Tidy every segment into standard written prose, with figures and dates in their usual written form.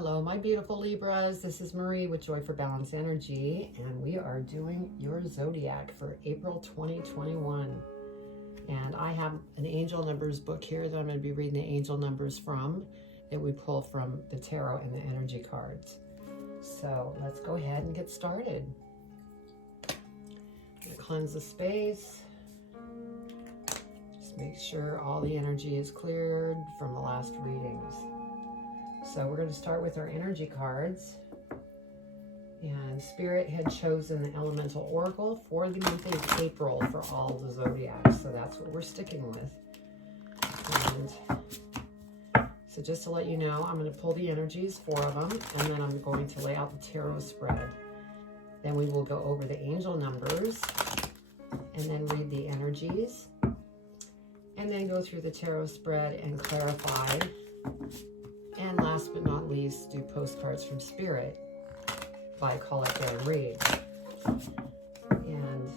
Hello, my beautiful Libras. This is Marie with Joy for Balance Energy, and we are doing your zodiac for April 2021. And I have an angel numbers book here that I'm going to be reading the angel numbers from that we pull from the tarot and the energy cards. So let's go ahead and get started. Cleanse the space. Just make sure all the energy is cleared from the last readings. So we're going to start with our energy cards. And Spirit had chosen the Elemental Oracle for the month of April for all the zodiacs. So that's what we're sticking with. And so just to let you know, I'm going to pull the energies, 4 of them, and then I'm going to lay out the tarot spread. Then we will go over the angel numbers and then read the energies. And then go through the tarot spread and clarify. And last but not least, do postcards from Spirit by Call It Down Read. And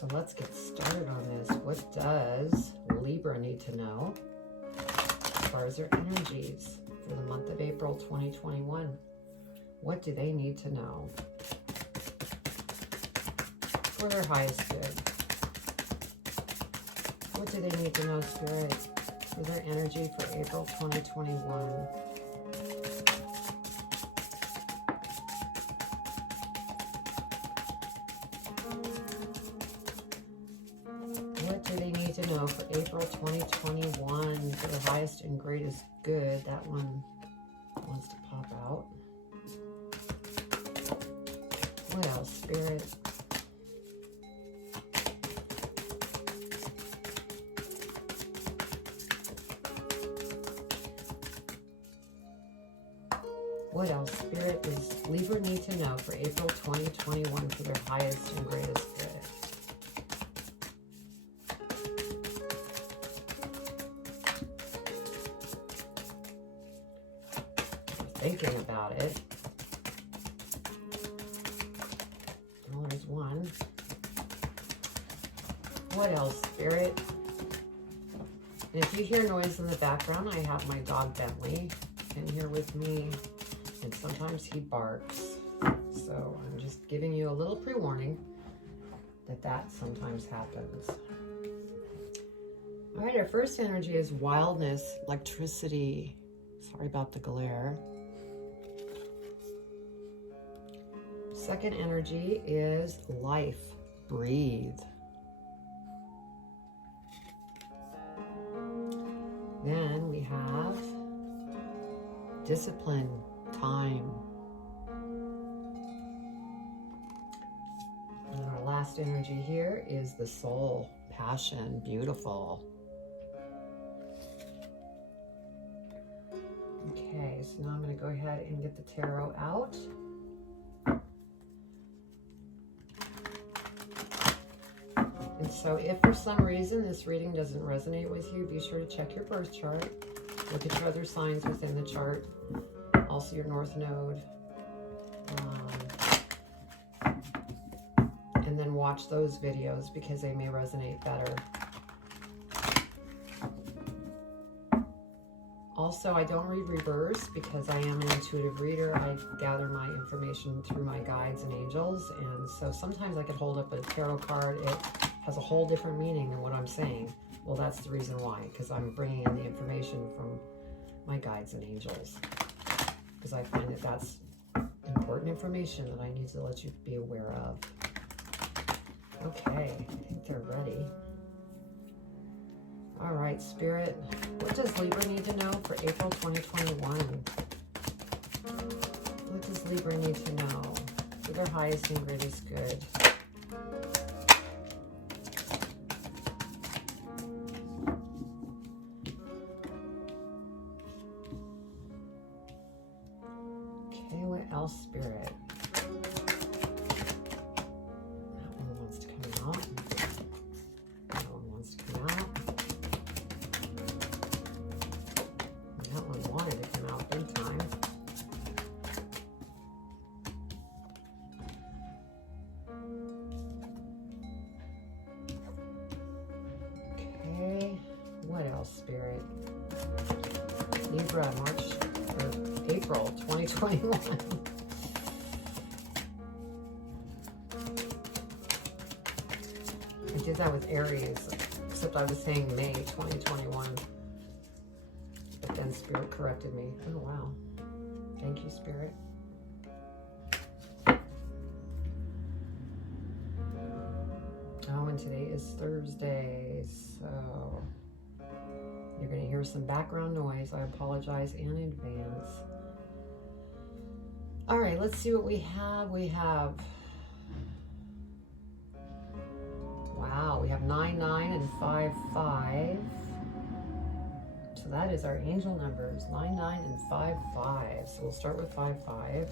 so let's get started on this. What does Libra need to know as far as their energies for the month of April 2021? What do they need to know for their highest good? What do they need to know, Spirit, for their energy for April 2021? What do they need to know for April 2021 for the highest and greatest good? That one wants to pop out. What else, Spirit? What else, Spirit, does Libra need to know for April 2021 for their highest and greatest good? Thinking about it. Well, there's one. What else, Spirit? And if you hear noise in the background, I have my dog Bentley in here with me. And sometimes he barks, so I'm just giving you a little pre-warning that sometimes happens. All right, our first energy is wildness, electricity. Sorry about the glare. Second energy is life, breathe. Then we have discipline, time. And our last energy here is the soul, passion, beautiful. Okay, so now I'm going to go ahead and get the tarot out. And so if for some reason this reading doesn't resonate with you, be sure to check your birth chart. Look at your other signs within the chart. Also your North Node. And then watch those videos because they may resonate better. Also, I don't read reverse because I am an intuitive reader. I gather my information through my guides and angels. And so sometimes I could hold up a tarot card. It has a whole different meaning than what I'm saying. Well, that's the reason why, because I'm bringing in the information from my guides and angels. Because I find that that's important information that I need to let you be aware of. Okay, I think they're ready. All right, Spirit, what does Libra need to know for April 2021? What does Libra need to know for their highest and greatest good? Spirit. That one wants to come out. That one wants to come out. And that one wanted to come out big time. Okay, what else, Spirit? Libra, April 2021. I did that with Aries, except I was saying May 2021. But then Spirit corrected me. Oh, wow. Thank you, Spirit. Oh, and today is Thursday, so you're going to hear some background noise. I apologize in advance. All right, let's see what we have. Wow, we have 9, 9, and 5, 5. So that is our angel numbers, 9, 9, and 5, 5. So we'll start with 5, 5.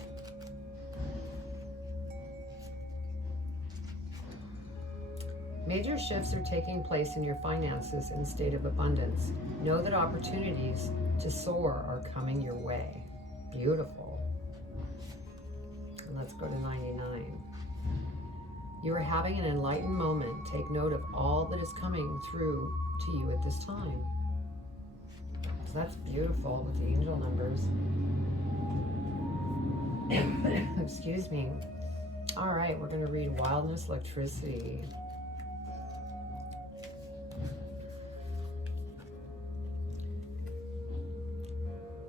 Major shifts are taking place in your finances in state of abundance. Know that opportunities to soar are coming your way. Beautiful. And let's go to 99. You are having an enlightened moment. Take note of all that is coming through to you at this time. So that's beautiful with the angel numbers. Excuse me. All right, we're going to read Wildness, Electricity.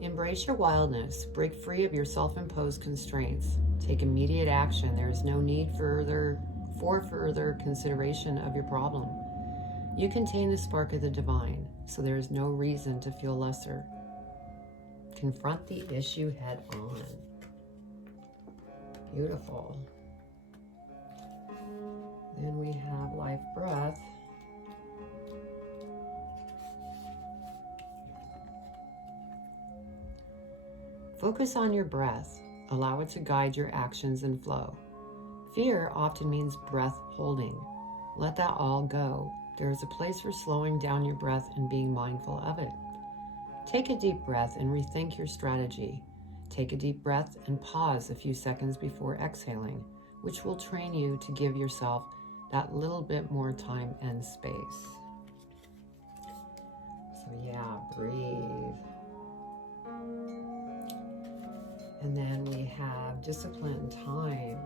Embrace your wildness. Break free of your self-imposed constraints. Take immediate action. There is no need for further consideration of your problem. You contain the spark of the divine, so there is no reason to feel lesser. Confront the issue head on. Beautiful. Then we have Life Breath. Focus on your breath. Allow it to guide your actions and flow. Fear often means breath holding. Let that all go. There is a place for slowing down your breath and being mindful of it. Take a deep breath and rethink your strategy. Take a deep breath and pause a few seconds before exhaling, which will train you to give yourself that little bit more time and space. So yeah, breathe. And then we have discipline time.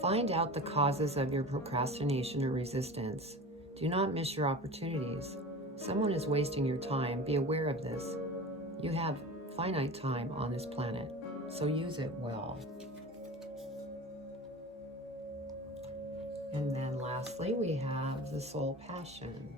Find out the causes of your procrastination or resistance. Do not miss your opportunities. Someone is wasting your time. Be aware of this. You have finite time on this planet, so use it well. And then lastly, we have the soul passion.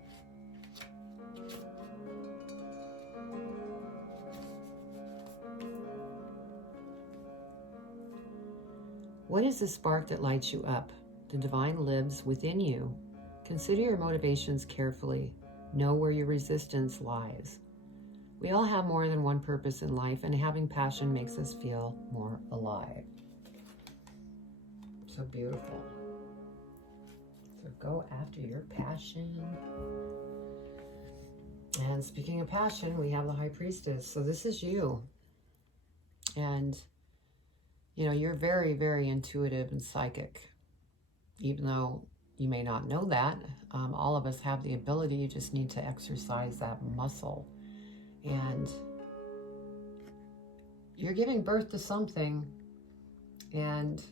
What is the spark that lights you up? The divine lives within you. Consider your motivations carefully. Know where your resistance lies. We all have more than one purpose in life, and having passion makes us feel more alive. So beautiful. So go after your passion. And speaking of passion, we have the High Priestess. So this is you. And you know, you're very, very intuitive and psychic. Even though you may not know that, all of us have the ability. You just need to exercise that muscle. And you're giving birth to something. And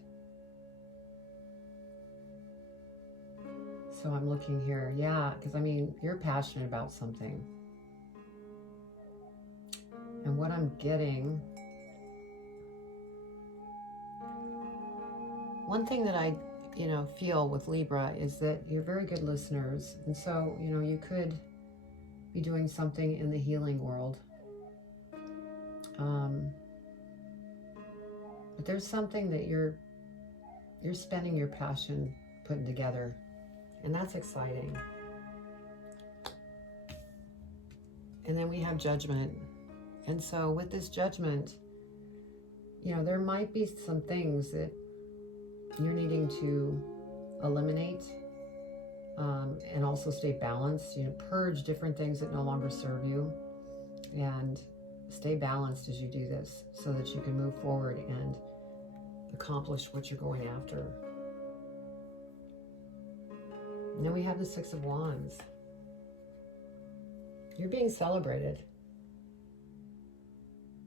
so I'm looking here. Yeah, because I mean, you're passionate about something. And what I'm getting... One thing that I, feel with Libra is that you're very good listeners. And so, you could be doing something in the healing world. But there's something that you're spending your passion putting together. And that's exciting. And then we have judgment. And so with this judgment, there might be some things that you're needing to eliminate and also stay balanced. Purge different things that no longer serve you and stay balanced as you do this so that you can move forward and accomplish what you're going after. And then we have the Six of Wands. You're being celebrated.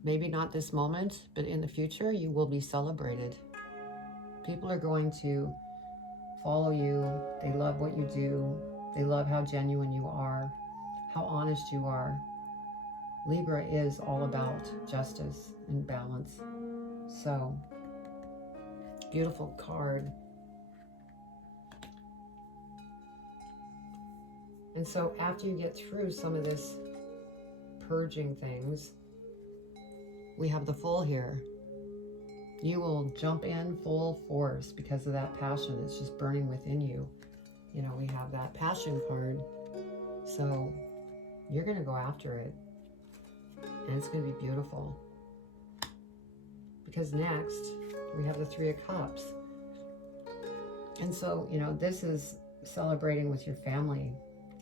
Maybe not this moment, but in the future, you will be celebrated. People are going to follow you. They love what you do. They love how genuine you are, how honest you are. Libra is all about justice and balance. So, beautiful card. And so after you get through some of this purging things, we have the Fool here. You will jump in full force because of that passion that's just burning within you. You know, we have that passion card. So you're going to go after it. And it's going to be beautiful. Because next, we have the Three of Cups. And so, you know, this is celebrating with your family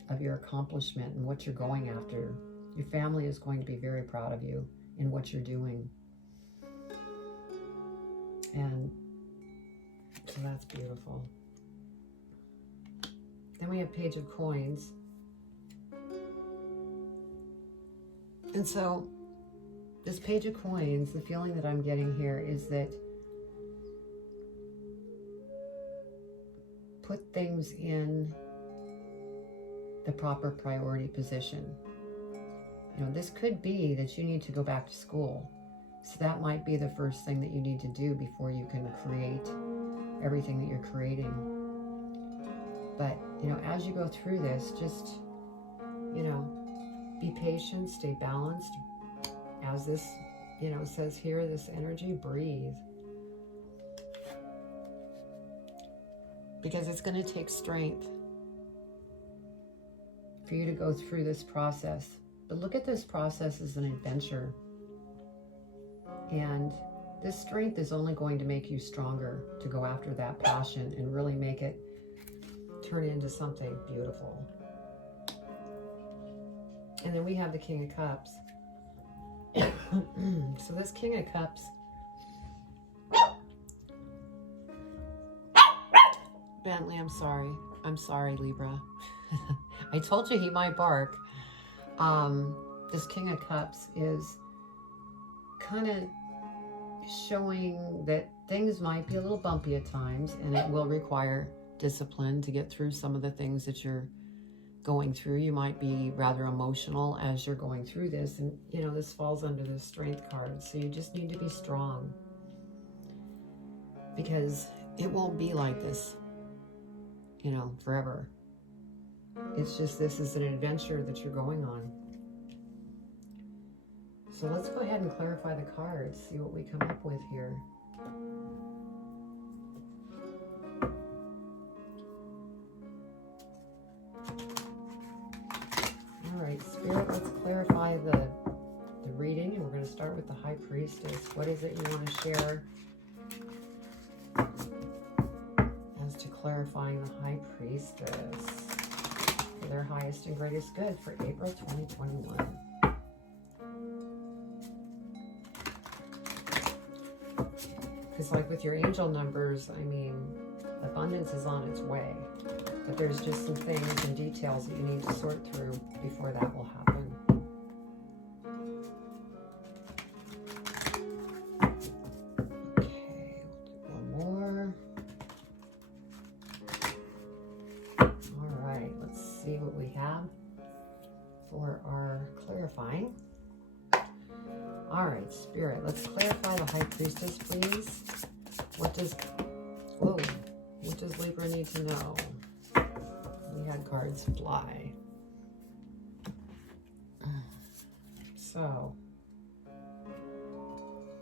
of your accomplishment and what you're going after. Your family is going to be very proud of you in what you're doing. And so that's beautiful. Then we have Page of Coins. And so this Page of Coins, the feeling that I'm getting here is that put things in the proper priority position. You know, this could be that you need to go back to school. So that might be the first thing that you need to do before you can create everything that you're creating. But, you know, as you go through this, just, you know, be patient, stay balanced. As this, you know, says here, this energy, breathe. Because it's going to take strength for you to go through this process. But look at this process as an adventure. And this strength is only going to make you stronger to go after that passion and really make it turn into something beautiful. And then we have the King of Cups. So this King of Cups, Bentley, I'm sorry. I'm sorry, Libra. I told you he might bark. This King of Cups is kind of showing that things might be a little bumpy at times, and it will require discipline to get through some of the things that you're going through. You might be rather emotional as you're going through this, and you know, this falls under the Strength card, so you just need to be strong, because it won't be like this, you know, forever. It's just, this is an adventure that you're going on. So let's go ahead and clarify the cards, see what we come up with here. All right, Spirit, let's clarify the reading, and we're going to start with the High Priestess. What is it you want to share as to clarifying the High Priestess for their highest and greatest good for April 2021? Because like with your angel numbers, I mean, abundance is on its way. But there's just some things and details that you need to sort through before that will happen. Okay, we'll do one more. All right, let's see what we have for our clarifying. All right, Spirit, let's clarify the High Priestess, please. What does Libra need to know? We had cards fly. So,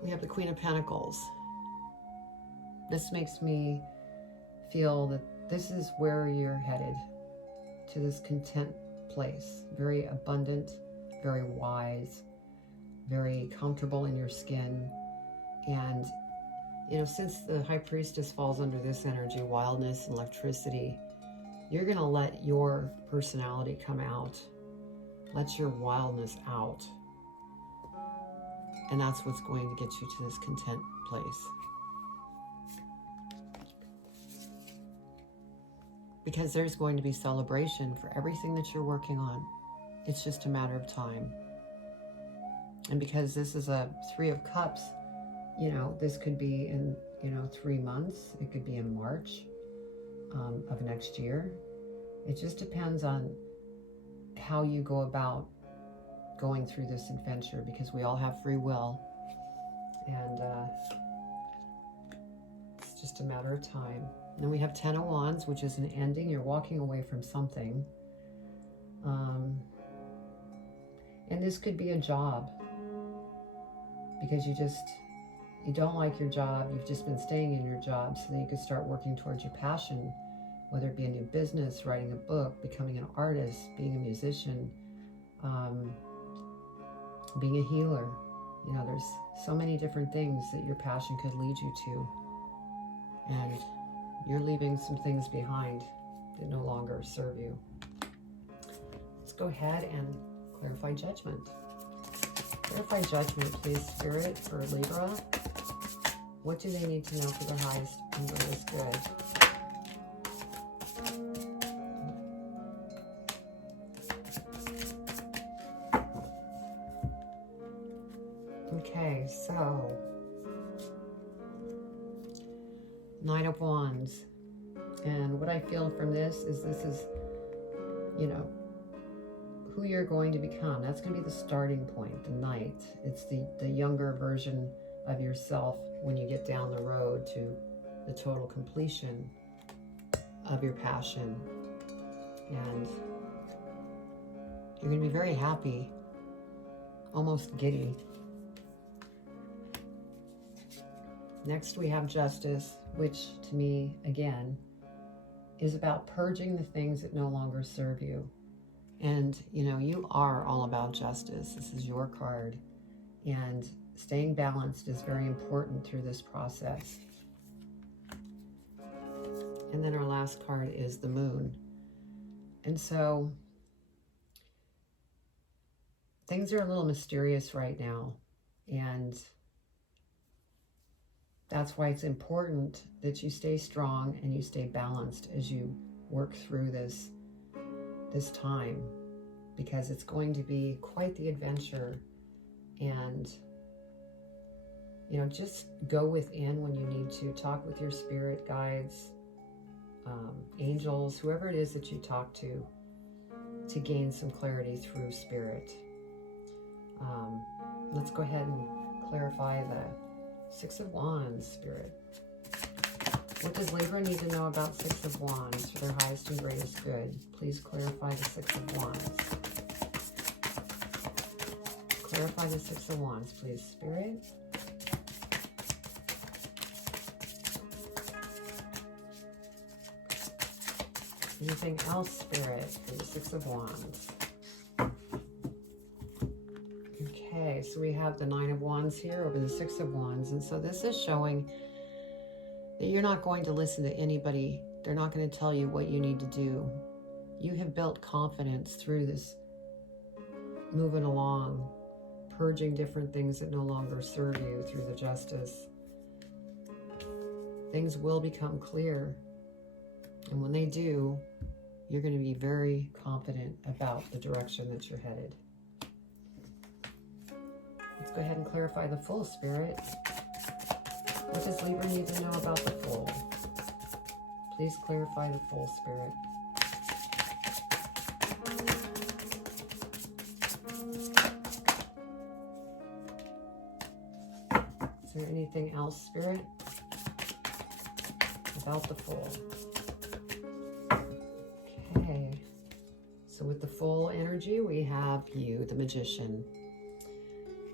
we have the Queen of Pentacles. This makes me feel that this is where you're headed, to this content place. Very abundant, very wise, very comfortable in your skin. And, you know, since the High Priestess falls under this energy, wildness and electricity, you're going to let your personality come out. Let your wildness out. And that's what's going to get you to this content place. Because there's going to be celebration for everything that you're working on. It's just a matter of time. And because this is a 3 of Cups, you know, this could be in, you know, 3 months. It could be in March of next year. It just depends on how you go about going through this adventure, because we all have free will. And it's just a matter of time. And then we have 10 of Wands, which is an ending. You're walking away from something. And this could be a job, because you don't like your job. You've just been staying in your job so that you could start working towards your passion, whether it be a new business, writing a book, becoming an artist, being a musician, being a healer. You know, there's so many different things that your passion could lead you to. And you're leaving some things behind that no longer serve you. Let's go ahead and clarify judgment. Clarify judgment, please, Spirit, for Libra. What do they need to know for their highest and greatest good? Okay, so 9 of Wands. And what I feel from this is, you know, who you're going to become. That's going to be the starting point, the Knight. It's the younger version of yourself when you get down the road to the total completion of your passion. And you're going to be very happy, almost giddy. Next we have Justice, which to me, again, is about purging the things that no longer serve you. And, you know, you are all about justice. This is your card. And staying balanced is very important through this process. And then our last card is the Moon. And so things are a little mysterious right now. And that's why it's important that you stay strong and you stay balanced as you work through this time, because it's going to be quite the adventure. And, you know, just go within when you need to. Talk with your spirit guides, angels, whoever it is that you talk to gain some clarity through spirit. Let's go ahead and clarify the 6 of Wands, Spirit. What does Libra need to know about 6 of Wands for their highest and greatest good? Please clarify the 6 of Wands. Clarify the 6 of Wands, please, Spirit. Anything else, Spirit, for the 6 of Wands? Okay, so we have the 9 of Wands here over the 6 of Wands. And so this is showing that you're not going to listen to anybody. They're not going to tell you what you need to do. You have built confidence through this moving along, purging different things that no longer serve you through the Justice. Things will become clear. And when they do, you're going to be very confident about the direction that you're headed. Let's go ahead and clarify the Full, Spirit. What does Libra need to know about the Full? Please clarify the Full, Spirit. Is there anything else, Spirit, about the Full? Okay. So with the Full energy, we have you, the Magician.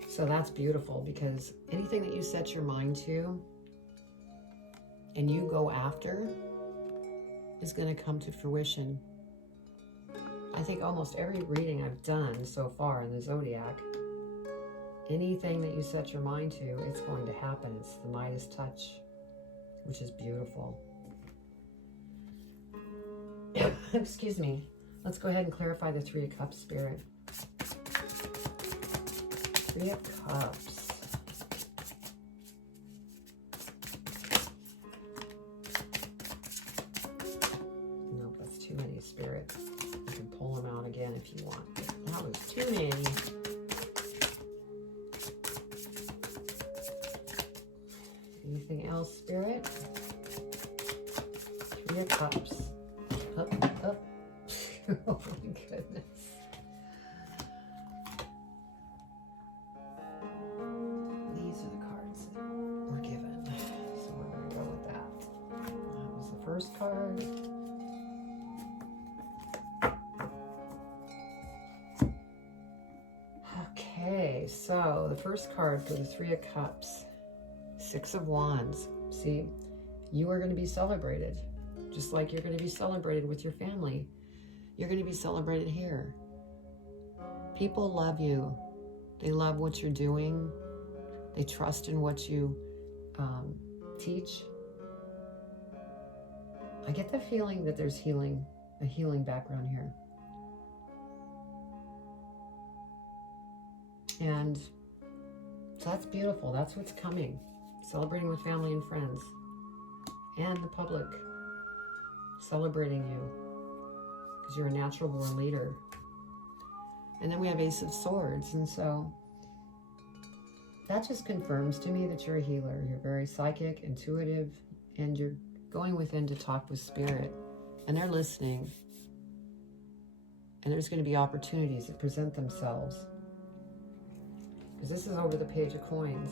So that's beautiful, because anything that you set your mind to and you go after is going to come to fruition. I think almost every reading I've done so far in the Zodiac, anything that you set your mind to, it's going to happen. It's the Midas touch, which is beautiful. Excuse me. Let's go ahead and clarify the 3 of Cups, Spirit. 3 of Cups. Nope, that's too many, Spirit. You can pull them out again if you want. How That was too many. Anything else, Spirit? Three of Cups. Up, up. Oh my goodness. These are the cards that were given. So we're going to go with that. That was the first card. Okay, so the first card for the Three of Cups. Six of Wands. See, you are going to be celebrated. Just like you're going to be celebrated with your family. You're going to be celebrated here. People love you. They love what you're doing. They trust in what you teach. I get the feeling that there's healing, a healing background here. And so that's beautiful. That's what's coming. Celebrating with family and friends. And the public celebrating you. Because you're a natural born leader. And then we have Ace of Swords. And so that just confirms to me that you're a healer. You're very psychic, intuitive, and you're going within to talk with Spirit. And they're listening. And there's going to be opportunities that present themselves. Because this is over the Page of Coins.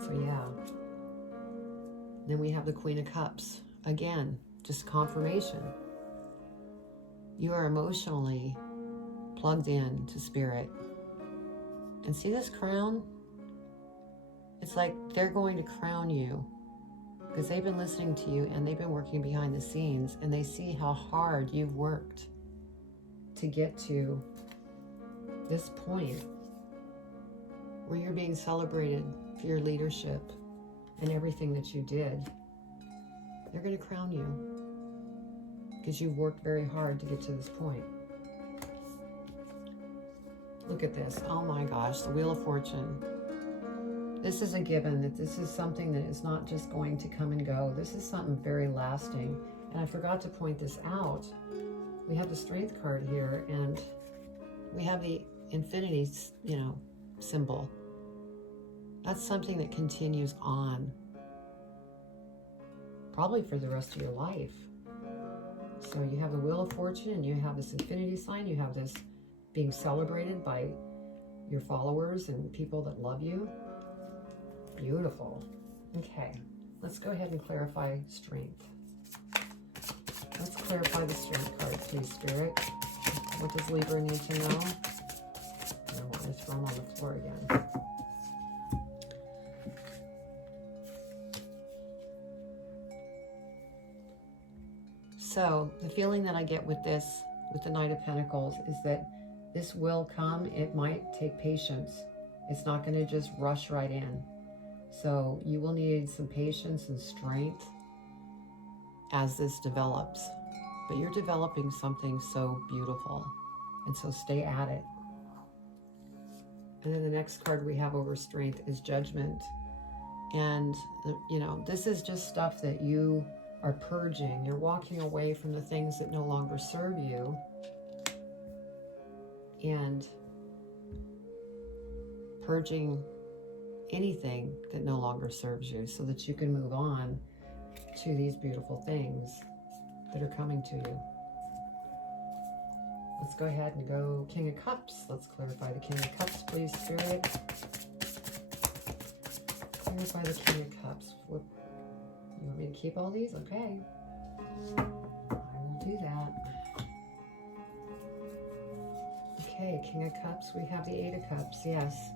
So yeah. Then we have the Queen of Cups. Again, just confirmation. You are emotionally plugged in to Spirit. And see this crown? It's like they're going to crown you. Because they've been listening to you and they've been working behind the scenes. And they see how hard you've worked to get to this point where you're being celebrated for your leadership and everything that you did. They're going to crown you because you've worked very hard to get to this point. Look at this. Oh my gosh, the Wheel of Fortune. This is a given, that this is something that is not just going to come and go. This is something very lasting. And I forgot to point this out. We have the Strength card here, and we have the infinity, symbol. That's something that continues on, probably for the rest of your life. So you have the Wheel of Fortune, and you have this infinity sign. You have this being celebrated by your followers and people that love you. Beautiful. Okay, let's go ahead and clarify Strength. Let's clarify the Strength card, please, Spirit. What does Libra need to know? I don't want to throw them on the floor again. So the feeling that I get with this, with the Knight of Pentacles, is that this will come. It might take patience. It's not going to just rush right in. So you will need some patience and strength as this develops. But you're developing something so beautiful. And so stay at it. And then the next card we have over Strength is Judgment. And, this is just stuff that you are purging. You're walking away from the things that no longer serve you. And purging anything that no longer serves you so that you can move on to these beautiful things that are coming to you. Let's go ahead and go King of Cups. Let's clarify the King of Cups, please, Spirit. Clarify the King of Cups. You want me to keep all these? Okay. I will do that. Okay, King of Cups. We have the Eight of Cups. Yes.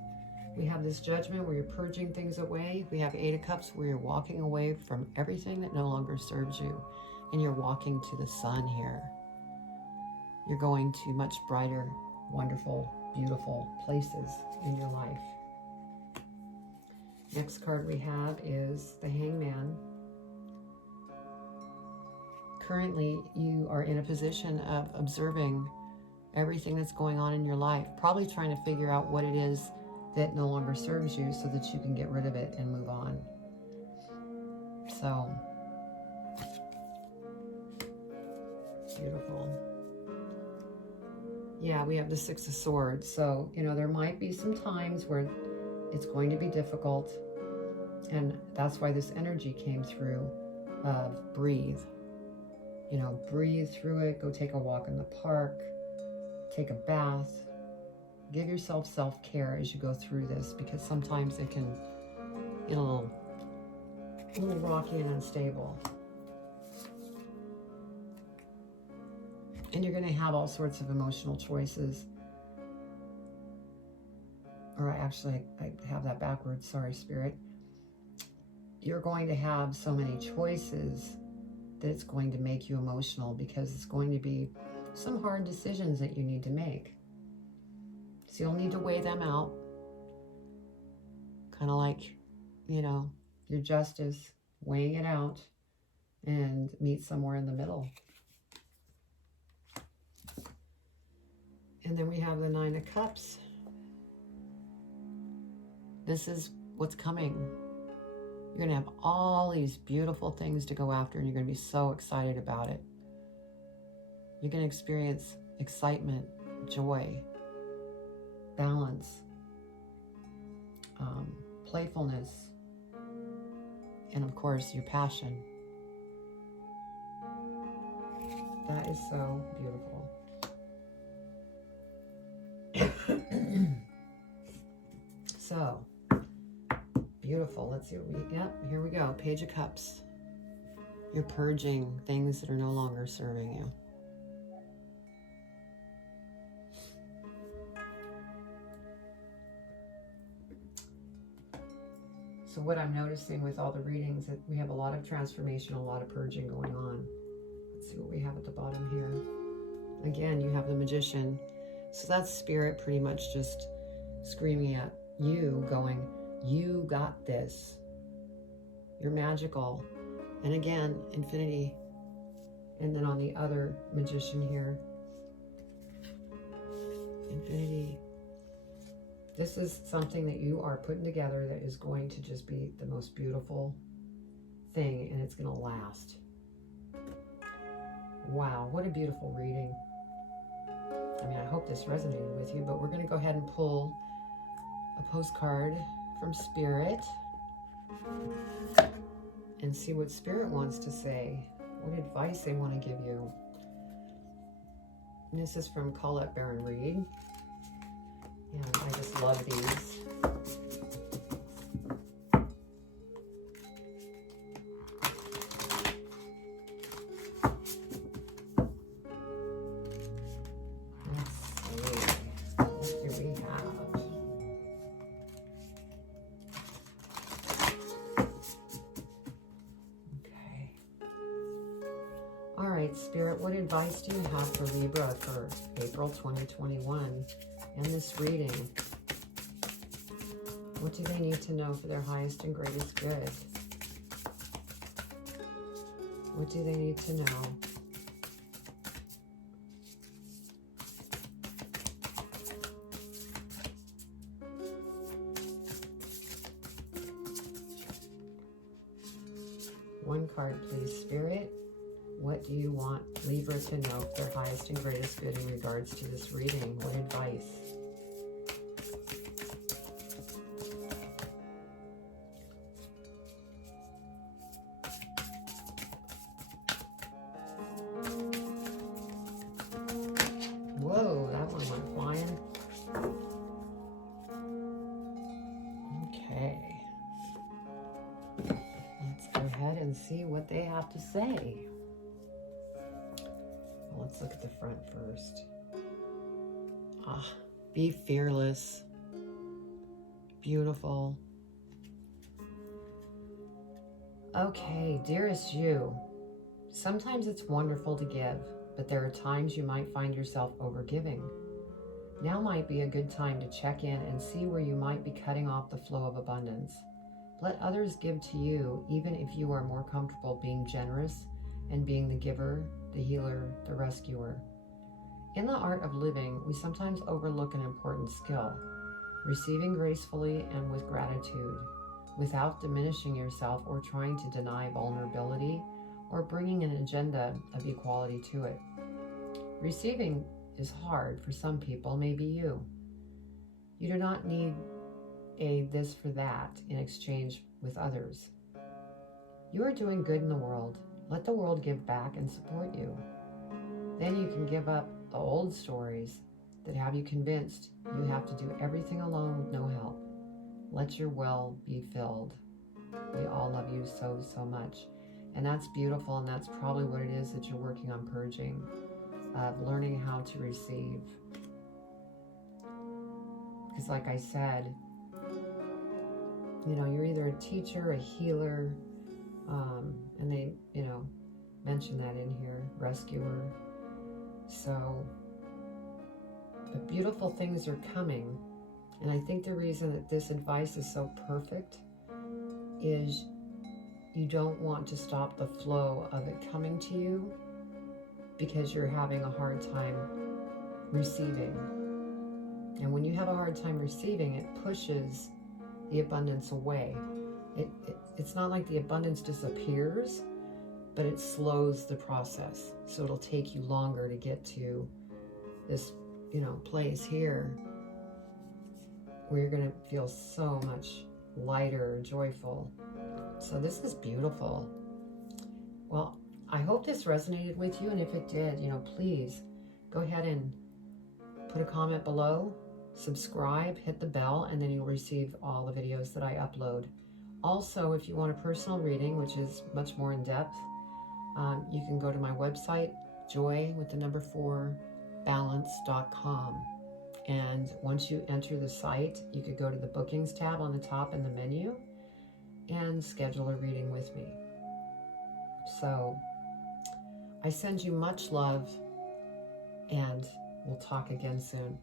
We have this Judgment where you're purging things away. We have Eight of Cups where you're walking away from everything that no longer serves you. And you're walking to the sun here. You're going to much brighter, wonderful, beautiful places in your life. Next card we have is the Hangman. Currently, you are in a position of observing everything that's going on in your life, probably trying to figure out what it is that no longer serves you so that you can get rid of it and move on. So, beautiful. Yeah, we have the Six of Swords. So, you know, there might be some times where it's going to be difficult. And that's why this energy came through of breathe. You know, breathe through it. Go take a walk in the park. Take a bath. Give yourself self-care as you go through this, because sometimes it can get a little rocky and unstable. And you're going to have all sorts of emotional choices. Or I have that backwards. Sorry, Spirit. You're going to have so many choices that it's going to make you emotional, because it's going to be some hard decisions that you need to make. So you'll need to weigh them out. Kind of like, you know, your justice, weighing it out and meet somewhere in the middle. And then we have the Nine of Cups. This is what's coming. You're going to have all these beautiful things to go after, and you're going to be so excited about it. You're going to experience excitement, joy, balance, playfulness, and of course, your passion. That is so beautiful. So beautiful. Let's see what we, yep, here we go. Page of Cups. You're purging things that are no longer serving you. So what I'm noticing with all the readings, that we have a lot of transformation, a lot of purging going on. Let's see what we have at the bottom here. Again, you have the Magician. So that's Spirit pretty much just screaming at you, going, you got this. You're magical. And again, Infinity. And then on the other Magician here, Infinity. This is something that you are putting together that is going to just be the most beautiful thing, and it's going to last. Wow, what a beautiful reading. I mean, I hope this resonated with you, but we're going to go ahead and pull a postcard from Spirit and see what Spirit wants to say, what advice they want to give you. And this is from Colette Baron Reed. And I just love these. Let's see. What do we have? Okay. All right, Spirit, what advice do you have for Libra for April 2021? In this reading, what do they need to know for their highest and greatest good? What do they need to know? One card, please, Spirit. What do you want Libra to know for their highest and greatest good in regards to this reading? What advice? Whoa, that one went flying. Okay. Let's go ahead and see what they have to say. Let's look at the front first. Be fearless. Beautiful. Okay, dearest you, sometimes it's wonderful to give, but there are times you might find yourself overgiving. Now might be a good time to check in and see where you might be cutting off the flow of abundance. Let others give to you, even if you are more comfortable being generous and being the giver, the healer, the rescuer. In the art of living, we sometimes overlook an important skill, receiving gracefully and with gratitude, without diminishing yourself or trying to deny vulnerability or bringing an agenda of equality to it. Receiving is hard for some people, maybe you. You do not need a this for that in exchange with others. You are doing good in the world. Let the world give back and support you. Then you can give up the old stories that have you convinced you have to do everything alone with no help. Let your well be filled. We all love you so, so much. And that's beautiful, and that's probably what it is that you're working on purging, of learning how to receive. Because like I said, you're either a teacher, a healer, and they, mention that in here, rescuer. So, but beautiful things are coming. And I think the reason that this advice is so perfect is you don't want to stop the flow of it coming to you because you're having a hard time receiving. And when you have a hard time receiving, it pushes the abundance away. It's not like the abundance disappears, but it slows the process. So it'll take you longer to get to this, place here where you're going to feel so much lighter, joyful. So this is beautiful. Well, I hope this resonated with you. And if it did, please go ahead and put a comment below, subscribe, hit the bell, and then you'll receive all the videos that I upload. Also, if you want a personal reading, which is much more in depth, you can go to my website, joy4balance.com. And once you enter the site, you could go to the bookings tab on the top in the menu and schedule a reading with me. So I send you much love, and we'll talk again soon.